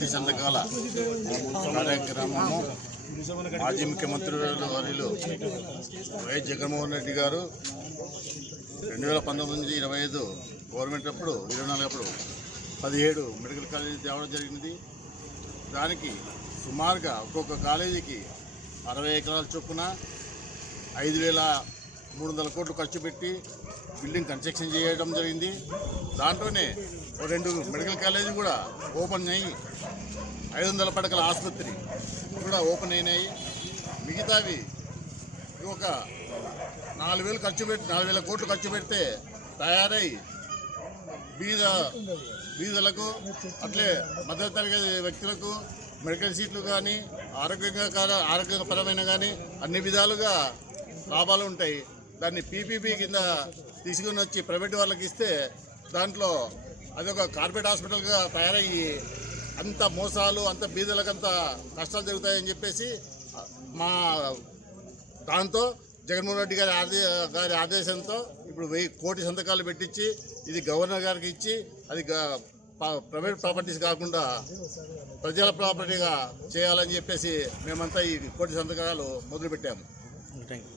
కోటి సంతకాల కార్యక్రమము మాజీ ముఖ్యమంత్రి వర్యులు వైఎస్ జగన్మోహన్ రెడ్డి గారు 2019-25 గవర్నమెంట్ అప్పుడు 24 అప్పుడు 17 మెడికల్ కాలేజీ తేవడం జరిగింది. దానికి సుమారుగా ఒక్కొక్క కాలేజీకి 60 ఎకరాల చొప్పున 5,300 కోట్లు ఖర్చు పెట్టి బిల్డింగ్ కన్స్ట్రక్షన్ చేయడం జరిగింది. దాంట్లోనే 2 మెడికల్ కాలేజీ కూడా ఓపెన్ అయ్యి 500 పడకల ఆసుపత్రి కూడా ఓపెన్ అయినాయి. మిగతావి ఒక 4,000 కోట్లు ఖర్చు పెడితే తయారై బీదలకు అట్లే మధ్యతరగతి వ్యక్తులకు మెడికల్ సీట్లు కానీ ఆరోగ్యపరమైన కానీ అన్ని విధాలుగా లాభాలు ఉంటాయి. దాన్ని పీపీపీ కింద తీసుకుని వచ్చి ప్రైవేట్ వాళ్ళకి ఇస్తే దాంట్లో అదొక కార్పొరేట్ హాస్పిటల్గా తయారయ్యి అంత మోసాలు అంత బీదలకంత కష్టాలు జరుగుతాయని చెప్పేసి దాంతో జగన్మోహన్ రెడ్డి గారి ఆదేశంతో ఇప్పుడు 1000 కోటి సంతకాలు పెట్టించి ఇది గవర్నర్ గారికి ఇచ్చి అది ప్రైవేట్ ప్రాపర్టీస్ కాకుండా ప్రజల ప్రాపర్టీగా చేయాలని చెప్పేసి మేమంతా ఈ కోటి సంతకాలు మొదలుపెట్టాము.